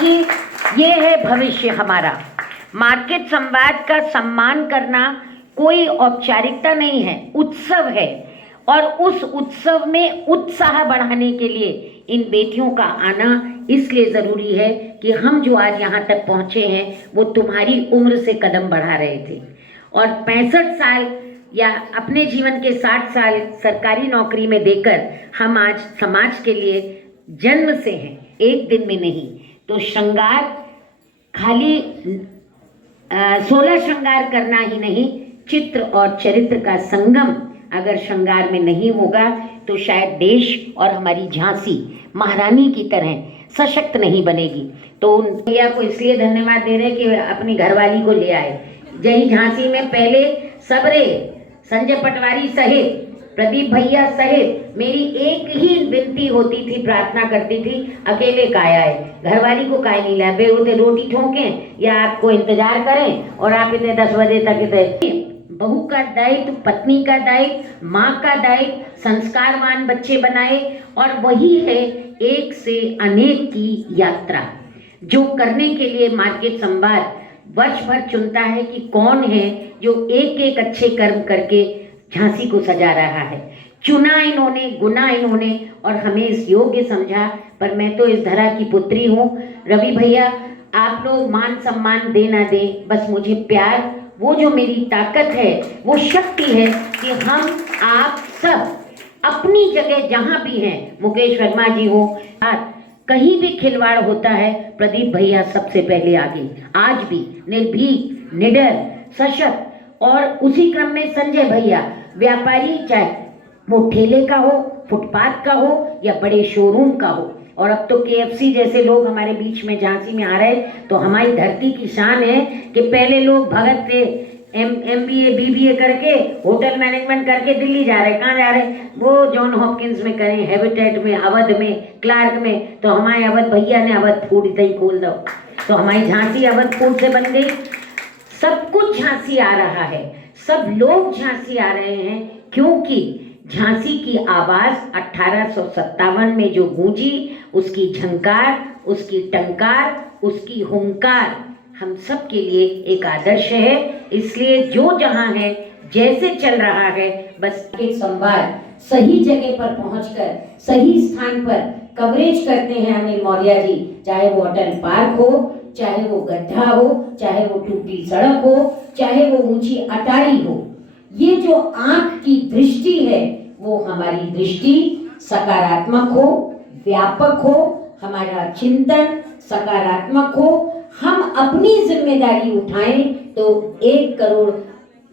क्योंकि ये है भविष्य हमारा। मार्केट संवाद का सम्मान करना कोई औपचारिकता नहीं है, उत्सव है। और उस उत्सव में उत्साह बढ़ाने के लिए इन बेटियों का आना इसलिए ज़रूरी है कि हम जो आज यहाँ तक पहुँचे हैं वो तुम्हारी उम्र से कदम बढ़ा रहे थे। और 65 साल या अपने जीवन के 60 साल सरकारी नौकरी में देकर हम आज समाज के लिए जन्म से हैं, एक दिन में नहीं। तो श्रृंगार खाली 16 श्रृंगार करना ही नहीं, चित्र और चरित्र का संगम अगर श्रृंगार में नहीं होगा तो शायद देश और हमारी झांसी महारानी की तरह सशक्त नहीं बनेगी। तो उन भैया को इसलिए धन्यवाद दे रहे कि अपनी घरवाली को ले आए। जय झांसी में पहले सबरे संजय पटवारी सहित प्रदीप भैया सहित मेरी एक ही विनती होती थी, प्रार्थना करती थी, अकेले काय आए, घरवाली को काय नहीं लाए, बेहोते रोटी ठोकें या आपको इंतजार करें और आप इतने 10 बजे तक इतने। बहू का दायित्व, पत्नी का दायित्व, माँ का दायित्व, संस्कारवान बच्चे बनाए। और वही है एक से अनेक की यात्रा जो करने के लिए मार्केट संवाद वर्ष भर चुनता है कि कौन है जो एक एक अच्छे कर्म करके झांसी को सजा रहा है। चुना इन्होंने, गुना इन्होंने और हमें इस योग्य समझा। पर मैं तो इस धरा की पुत्री हूँ। रवि भैया आप लोग मान सम्मान दे ना दें, बस मुझे प्यार, वो जो मेरी ताकत है, वो शक्ति है कि हम आप सब अपनी जगह जहाँ भी हैं, मुकेश वर्मा जी हो, कहीं भी खिलवाड़ होता है प्रदीप भैया सबसे पहले आगे, आज भी निर्भीक, निडर, सशक्त। और उसी क्रम में संजय भैया, व्यापारी चाहे वो ठेले का हो, फुटपाथ का हो या बड़े शोरूम का हो। और अब तो KFC जैसे लोग हमारे बीच में झांसी में आ रहे, तो हमारी धरती की शान है कि पहले लोग भगत थे, MBA BBA करके होटल मैनेजमेंट करके दिल्ली जा रहे। कहाँ जा रहे? वो जॉन हॉपकिंस में करें, हैबिटेट में, अवध में, क्लार्क में। तो हमारे अवध भैया ने अवध फूड इतना ही खोल दो, तो हमारी झांसी अवध फूड से बन गई। सब कुछ झांसी आ रहा है, सब लोग झांसी आ रहे हैं, क्योंकि झांसी की आवाज़ 1857 में जो गूंजी, उसकी झंकार, उसकी टंकार, उसकी हुंकार हम सब के लिए एक आदर्श है। इसलिए जो जहाँ है, जैसे चल रहा है, बस एक संवाद सही जगह पर पहुंचकर सही स्थान पर कवरेज करते हैं अनिल मौर्य जी। चाहे वो अटल पार्क हो, चाहे वो गड्ढा हो, चाहे वो टूटी सड़क हो, चाहे वो ऊंची अटारी हो, ये जो आंख की दृष्टि है वो हमारी दृष्टि सकारात्मक हो, व्यापक हो, हमारा चिंतन सकारात्मक हो। हम अपनी जिम्मेदारी उठाएं तो 1 करोड़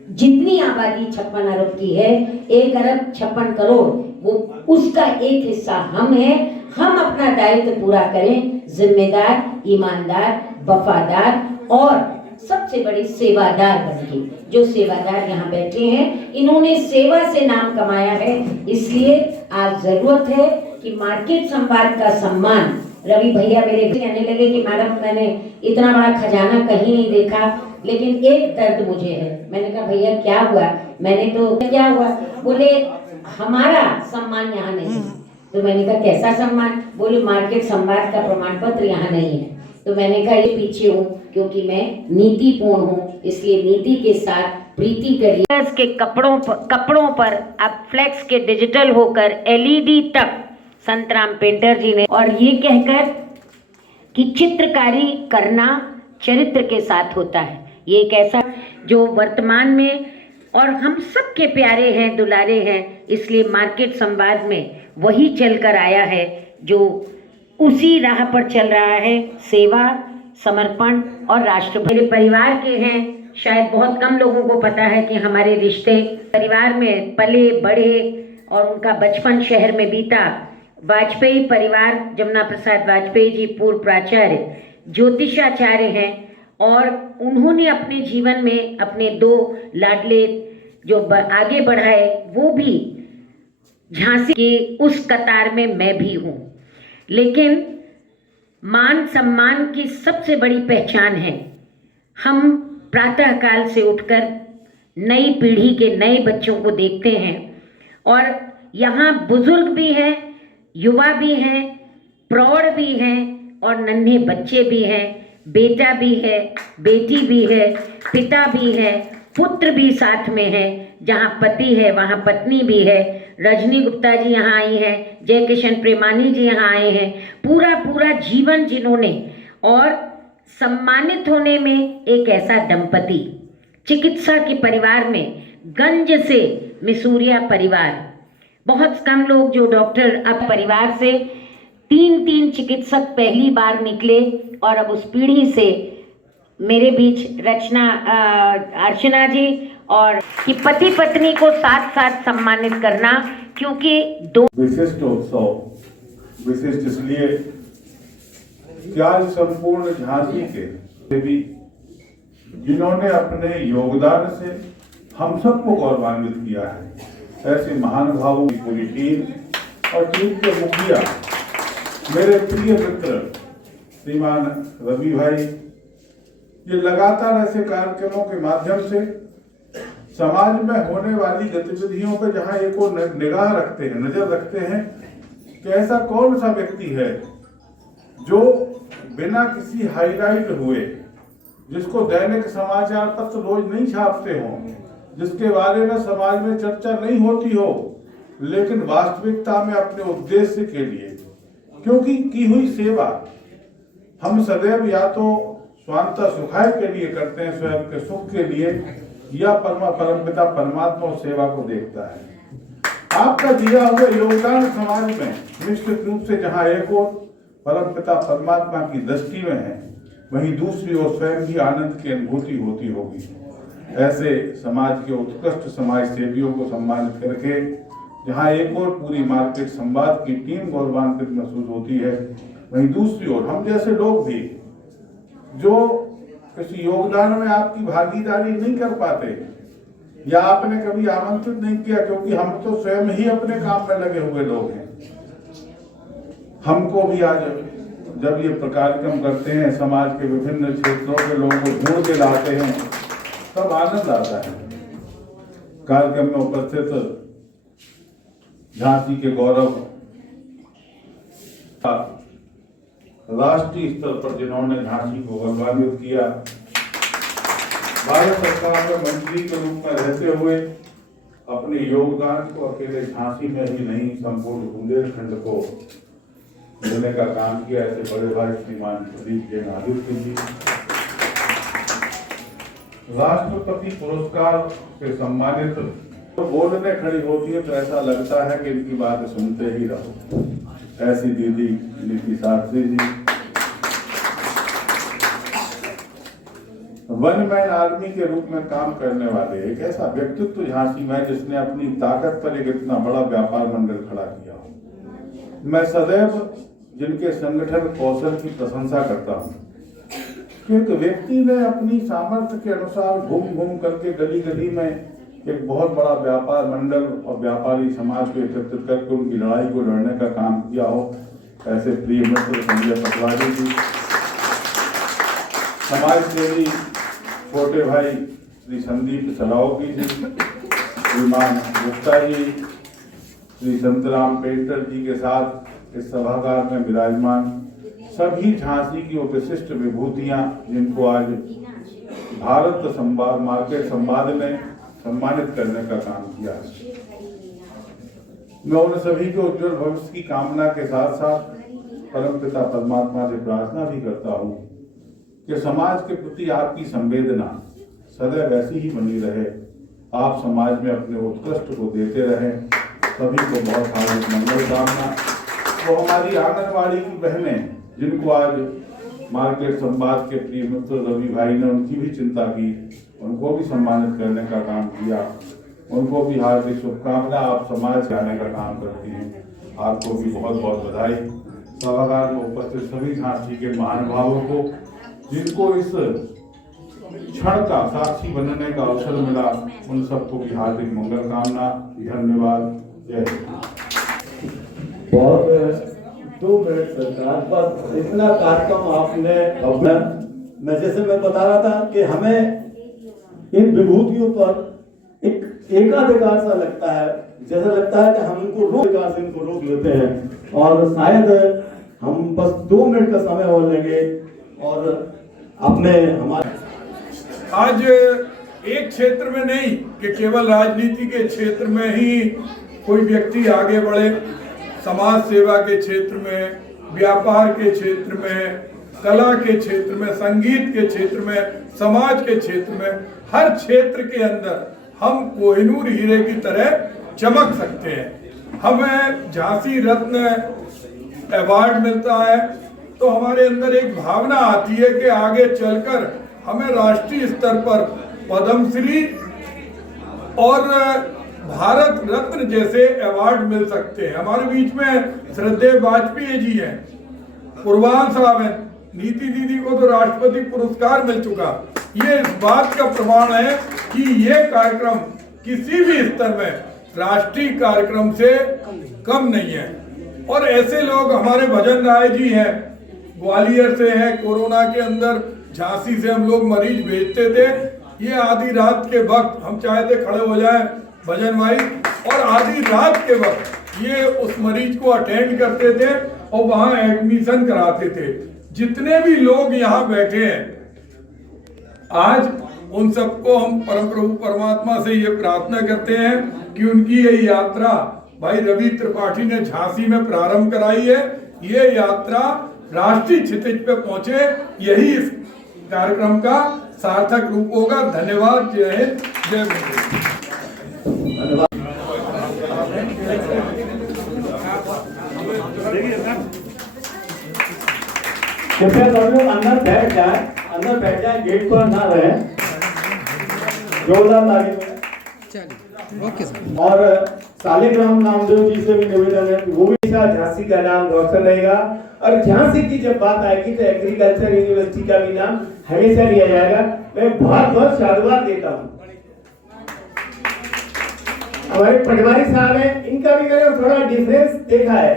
जितनी आबादी 56 अरब की है, 1 अरब 56 करोड़, वो उसका एक हिस्सा हम हैं। हम अपना दायित्व पूरा करें, जिम्मेदार, ईमानदार, वफादार और सबसे बड़ी सेवादार बनके। जो सेवादार यहाँ बैठे हैं, इन्होंने सेवा से नाम कमाया है, इसलिए आज जरूरत है कि मार्केट संवाद का सम्मान। रवि भैया मेरे कहने लगे कि मैडम मैंने इतना बड़ा खजाना कहीं नहीं देखा, लेकिन एक दर्द मुझे है। मैंने कहा भैया क्या हुआ? मैंने तो क्या हुआ? बोले हमारा सम्मान यहाँ नहीं। तो मैंने कहा कैसा सम्मान? बोले मार्केट संवाद का प्रमाण पत्र यहाँ नहीं है। तो मैंने कहा ये पीछे हूँ क्योंकि मैं नीतिपूर्ण हूँ, इसलिए नीति के साथ प्रीति करिए। के कपड़ों पर अब फ्लेक्स के डिजिटल होकर LED तक संतराम पेंटर जी ने, और ये कहकर कि चित्रकारी करना चरित्र के साथ होता है। ये एक ऐसा जो वर्तमान में और हम सबके प्यारे हैं, दुलारे हैं, इसलिए मार्केट संवाद में वही चलकर आया है जो उसी राह पर चल रहा है, सेवा, समर्पण और राष्ट्र। मेरे परिवार के हैं, शायद बहुत कम लोगों को पता है कि हमारे रिश्ते परिवार में पले बढ़े और उनका बचपन शहर में बीता। वाजपेयी परिवार, जमुना प्रसाद वाजपेयी जी पूर्व प्राचार्य ज्योतिषाचार्य हैं और उन्होंने अपने जीवन में अपने 2 लाडले जो आगे बढ़ाए, वो भी झांसी की उस कतार में मैं भी हूँ। लेकिन मान सम्मान की सबसे बड़ी पहचान है, हम प्रातःकाल से उठकर नई पीढ़ी के नए बच्चों को देखते हैं और यहाँ बुजुर्ग भी हैं, युवा भी हैं, प्रौढ़ भी हैं और नन्हे बच्चे भी हैं, बेटा भी है, बेटी भी है, पिता भी है, पुत्र भी साथ में है। जहाँ पति है वहाँ पत्नी भी है। रजनी गुप्ता जी यहाँ आई हैं, जय किशन प्रेमानी जी यहाँ आए हैं। पूरा पूरा जीवन जिन्होंने, और सम्मानित होने में एक ऐसा दंपति, चिकित्सा के परिवार में, गंज से मिसूरिया परिवार। बहुत कम लोग जो डॉक्टर अब परिवार से 3 चिकित्सक पहली बार निकले, और अब उस पीढ़ी से मेरे बीच रचना अर्चना जी, और कि पति पत्नी को साथ साथ सम्मानित करना, क्योंकि दो विशिष्ट उत्सव विशिष्ट इसलिए क्या संपूर्ण झांसी के भी जिन्होंने अपने योगदान से हम सबको गौरवान्वित किया है, ऐसे महानुभावों की पूरी टीम और टीम के मुखिया मेरे प्रिय मित्र श्रीमान रवि भाई, ये लगातार ऐसे कार्यक्रमों के माध्यम से समाज में होने वाली गतिविधियों पर जहां एक और निगाह रखते हैं, नजर रखते हैं कि ऐसा कौन सा व्यक्ति है जो बिना किसी हाईलाइट हुए, जिसको दैनिक समाचार पत्र रोज नहीं छापते हों, जिसके बारे में समाज में चर्चा नहीं होती हो, लेकिन वास्तविकता में अपने उद्देश्य के लिए, क्योंकि की हुई सेवा हम सदैव या तो स्वांतः सुखाय के लिए करते हैं, स्वयं के सुख के लिए, या परमपिता परमात्मा उस सेवा को देखता है। आपका दिया हुआ योगदान समाज में निश्चित रूप से जहां एक और परमपिता परमात्मा की दृष्टि में है, वहीं दूसरी ओर स्वयं की आनंद की अनुभूति होती होगी। ऐसे समाज के उत्कृष्ट समाज सेवियों को सम्मानित करके जहां एक और पूरी मार्केट संवाद की टीम गौरवान्वित महसूस होती है, वहीं दूसरी ओर हम जैसे लोग भी जो किसी योगदान में आपकी भागीदारी नहीं कर पाते, या आपने कभी आमंत्रित नहीं किया, क्योंकि हम तो स्वयं ही अपने काम में लगे हुए लोग हैं। हमको भी आज जब ये कार्यक्रम करते हैं, समाज के विभिन्न क्षेत्रों के लोगों को ढूंढ के लाते हैं, तब आनंद आता है। कार्यक्रम में उपस्थित झांसी के गौरव, राष्ट्रीय स्तर पर जिन्होंने झांसी को गौरवान्वित किया, भारत सरकार में मंत्री के रूप में रहते हुए अपने योगदान को अकेले झांसी में ही नहीं, संपूर्ण बुंदेलखंड को देने का काम किया, ऐसे बड़े भाई श्रीमान प्रदीप जैन आदित्य जी। राष्ट्रपति पुरस्कार से सम्मानित तो बोलने खड़ी होती है तो ऐसा लगता है कि इनकी बात सुनते ही रहो, ऐसी दीदी नीति Shastri ji. One man army के रूप में काम करने वाले एक ऐसा व्यक्तित्व झांसी में जिसने अपनी ताकत पर एक इतना बड़ा व्यापार मंडल खड़ा किया हो। मैं सदैव जिनके संगठन कौशल की प्रशंसा करता हूँ, क्योंकि व्यक्ति ने अपनी सामर्थ्य के अनुसार घूम घूम करके गली गली में एक बहुत बड़ा व्यापार मंडल और व्यापारी समाज को एकत्रित करके उनकी लड़ाई को लड़ने का काम किया हो। ऐसे प्रिय मित्र संजय पटवारी जी, समाज सेवी छोटे भाई श्री संदीप सलावकी जी, श्रीमान गुप्ता जी, श्री संतराम पेंटर जी के साथ इस सभागार में विराजमान सभी झांसी की वो विशिष्ट विभूतियां, जिनको आज भारत संवाद मार्केट संवाद ने सम्मानित करने का काम किया है। मैं उन सभी के उज्जवल भविष्य की कामना के साथ साथ परमपिता परमात्मा से प्रार्थना भी करता हूँ कि समाज के प्रति आपकी संवेदना सदैव ऐसी ही बनी रहे, आप समाज में अपने उत्कृष्ट को देते रहें। सभी को बहुत हार्दिक मंगल कामना। वो हमारी आंगनवाड़ी की बहनें, जिनको आज मार्केट संवाद के प्रिय मित्र रवि भाई ने उनकी भी चिंता की, उनको भी सम्मानित करने का काम किया, उनको भी हार्दिक शुभकामना। आप समाज से आने का काम करती हैं, आपको भी बहुत बहुत बधाई। सभागार में उपस्थित सभी झांसी के महानुभावों को, जिनको इस क्षण का साक्षी बनने का अवसर मिला, उन सबको भी हार्दिक मंगल कामना। धन्यवाद। जय हिंद। बहुत 2 मिनट सरकार पर इतना कार्यक्रम आपने अपना, मैं जैसे मैं बता रहा था कि हमें इन विभूतियों पर एक एकाधिकार सा लगता है, जैसा लगता है कि हम इनको रोक लेते हैं, और शायद हम बस 2 मिनट का समय और लेंगे और अपने हमारे आज एक क्षेत्र में नहीं कि केवल राजनीति के क्षेत्र में ही कोई व्यक्ति आगे बढ़े, समाज सेवा के क्षेत्र में, व्यापार के क्षेत्र में, कला के क्षेत्र में, संगीत के क्षेत्र में, समाज के क्षेत्र में, हर क्षेत्र के अंदर हम कोहिनूर हीरे की तरह चमक सकते हैं। हमें झांसी रत्न अवार्ड मिलता है तो हमारे अंदर एक भावना आती है कि आगे चलकर हमें राष्ट्रीय स्तर पर पद्मश्री और भारत रत्न जैसे अवार्ड मिल सकते हैं। हमारे बीच में श्रद्धेय वाजपेयी जी हैं, कुर्बान साहब हैं, नीति दीदी को तो राष्ट्रपति पुरस्कार मिल चुका। ये इस बात का प्रमाण है कि ये कार्यक्रम किसी भी स्तर में राष्ट्रीय कार्यक्रम से कम नहीं है। और ऐसे लोग हमारे भजन राय जी हैं, ग्वालियर से हैं। कोरोना के अंदर झांसी से हम लोग मरीज भेजते थे, ये आधी रात के वक्त हम चाहते खड़े हो जाएं भजन भाई, और आधी रात के वक्त ये उस मरीज को अटेंड करते थे और वहां एडमिशन कराते थे। जितने भी लोग यहाँ बैठे हैं आज, उन सबको हम परम प्रभु परमात्मा से ये प्रार्थना करते हैं कि उनकी ये यात्रा भाई रवि त्रिपाठी ने झांसी में प्रारंभ कराई है, ये यात्रा राष्ट्रीय क्षितिज पे पहुंचे, यही इस कार्यक्रम का सार्थक रूप होगा। धन्यवाद। जय हिंद, जय कृपया सब लोग अंदर बैठ जाए, गेट पर ना रहे, जोरदार ताली। Okay sir. और शालिग्राम नामदेव जी से भी निवेदन है कि वो भी झांसी का नाम रोशन रहेगा। और झांसी की जब बात आएगी तो एग्रीकल्चर यूनिवर्सिटी का भी नाम हमेशा लिया जाएगा। मैं बहुत बहुत साधुवाद देता हूँ। हमारे पटवारी साहब हैं, इनका भी मैंने थोड़ा डिफरेंस देखा है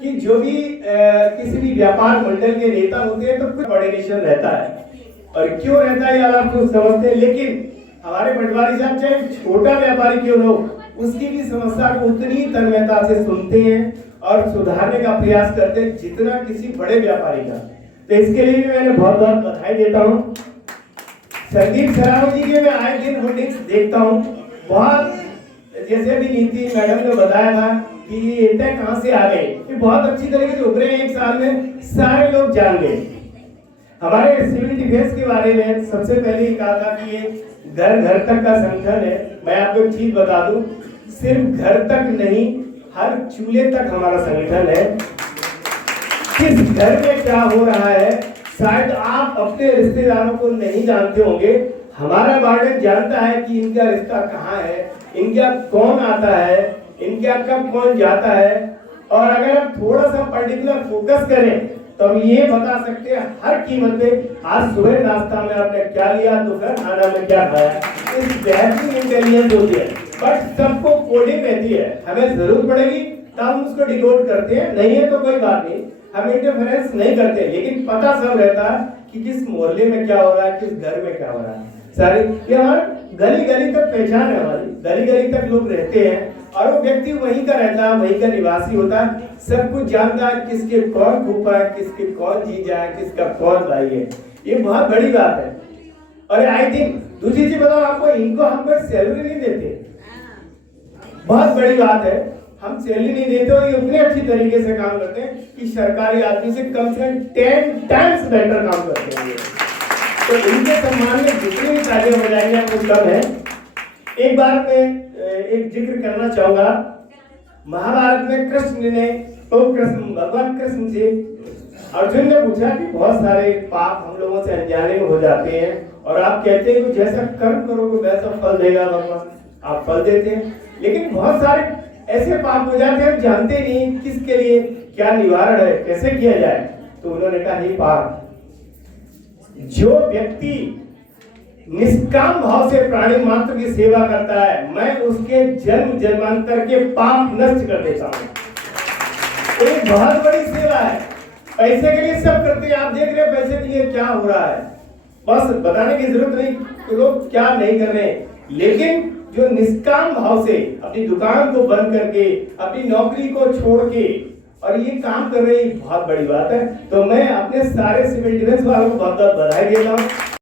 कि जो भी किसी भी व्यापार मंडल के नेता होते हैं तो कुछ कोऑर्डिनेशन रहता है, और क्यों रहता है यार आप लोग समझते हैं। लेकिन हमारे पटवारी साहब चाहे छोटा व्यापारी क्यों हो, उसकी भी समस्या को उतनी तन्मयता से सुनते हैं और सुधारने का प्रयास करते हैं जितना किसी बड़े व्यापारी का। तो इसके लिए भी मैंने बहुत बहुत बधाई देता हूँ। संदीप सरावत जी के मैं आए दिन होर्डिंग्स देखता हूँ, बहुत जैसे भी नीति मैडम ने बताया था कि ये तय कहाँ से आ गए, ये बहुत अच्छी तरीके से उभरे हैं। 1 साल में सारे लोग जान गए। हमारे सिविल डिफेंस के बारे में सबसे पहले ही कहा था कि ये घर घर तक का संगठन है। मैं आपको एक चीज बता दूं, सिर्फ घर तक नहीं, हर चूल्हे तक हमारा संगठन है। किस घर में क्या हो रहा है शायद आप अपने रिश्तेदारों को नहीं जानते होंगे, हमारा वार्डन जानता है कि इनका रिश्ता कहाँ है, इनका कौन आता है, इनका कब कौन जाता है। और अगर हम थोड़ा सा पर्टिकुलर फोकस करें तो हम ये बता सकते हैं हर कीमत पे आज सुबह नाश्ता में आपने क्या लिया, दोपहर खाना में क्या खाया। इस बेहतरीन इंटेलिजेंस होती है, बट सबको कोडिंग रहती है। हमें जरूरत पड़ेगी तो हम उसको डिकोड करते हैं, नहीं है तो कोई बात नहीं, हम इंटरफेरेंस नहीं करते, लेकिन पता सब रहता है कि किस मोहल्ले में क्या हो रहा है, किस घर में क्या हो रहा है। सारे ये हमारे गली गली तक पहचान है, हमारी गली गली तक लोग रहते हैं और वो व्यक्ति वहीं का रहता है, वहीं का निवासी होता है, सब कुछ जानता है किसके कौन फूफा है, किसके कौन जीजा है, किसका कौन भाई है। ये बहुत बड़ी बात है। और आई थिंक दूसरी चीज बताओ आपको, इनको हम कोई सैलरी नहीं देते, बहुत बड़ी बात है। हम सैलरी नहीं देते और ये उतने अच्छी तरीके से काम करते हैं कि सरकारी आदमी से कम 10 टाइम्स बेटर काम करते हैं। तो इनके सम्मान में जितनी भी तालियां बजाएंगे आपको कम है। एक बार मैं एक जिक्र करना चाहूंगा, महाभारत में कृष्ण ने भगवान कृष्ण से अर्जुन ने पूछा कि बहुत सारे पाप हम लोगों से अनजाने में हो जाते हैं और आप कहते हैं कि जैसा कर्म करोगे वैसा फल देगा भगवान, आप फल देते हैं, लेकिन बहुत सारे ऐसे पाप हो जाते हैं हम जानते नहीं किसके लिए क्या निवारण है, कैसे किया जाए। तो उन्होंने कहा हे पाप, जो व्यक्ति निष्काम भाव से प्राणी मात्र की सेवा करता है, मैं उसके जन्म जन्मांतर के पाप नष्ट कर देता हूँ। एक बहुत बड़ी सेवा है। पैसे के लिए सब करते हैं, आप देख रहे हैं पैसे के लिए क्या हो रहा है, बस बताने की जरूरत नहीं तो लोग क्या नहीं कर रहे हैं। लेकिन जो निष्काम भाव से अपनी दुकान को बंद करके, अपनी नौकरी को छोड़ के और ये काम कर रही बहुत बड़ी बात है। तो मैं अपने सारे सिविल डिफेंस वालों को बहुत बहुत बधाई देता हूँ।